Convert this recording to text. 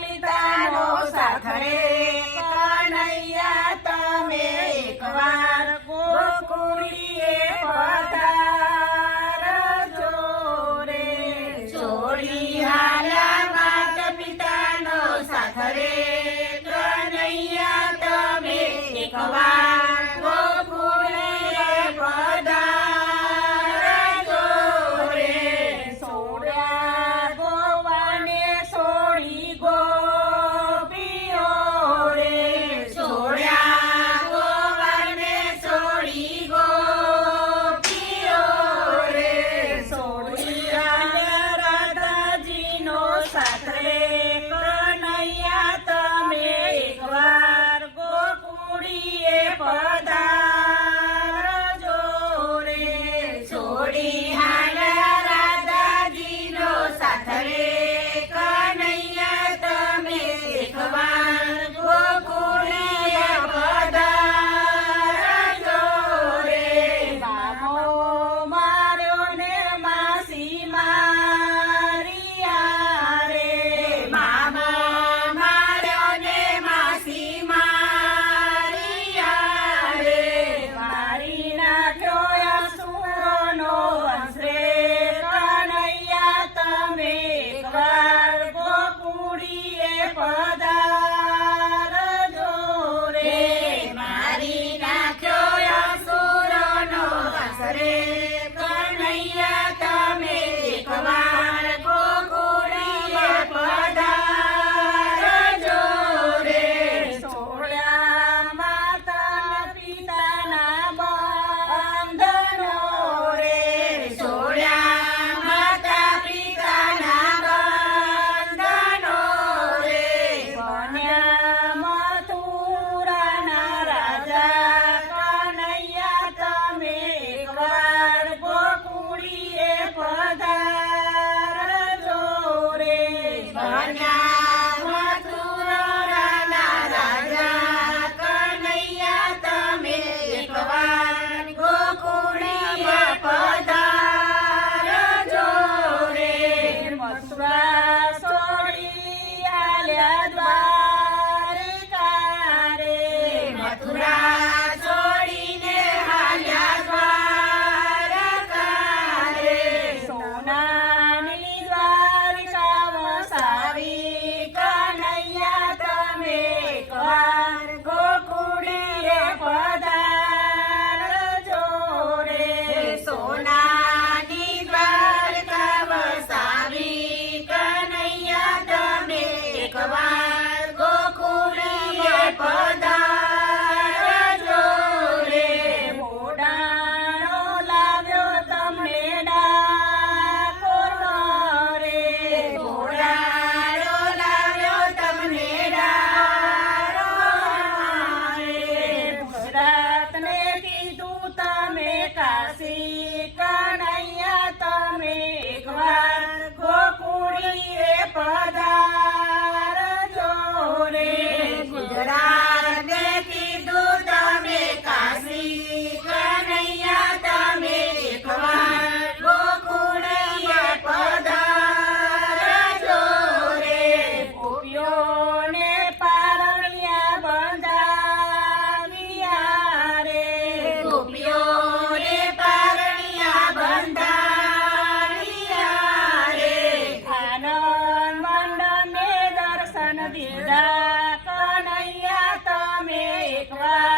પિતાનો સાથરે કનૈયા તમે એકવાર ગોકુળીએ પધાર. Bye.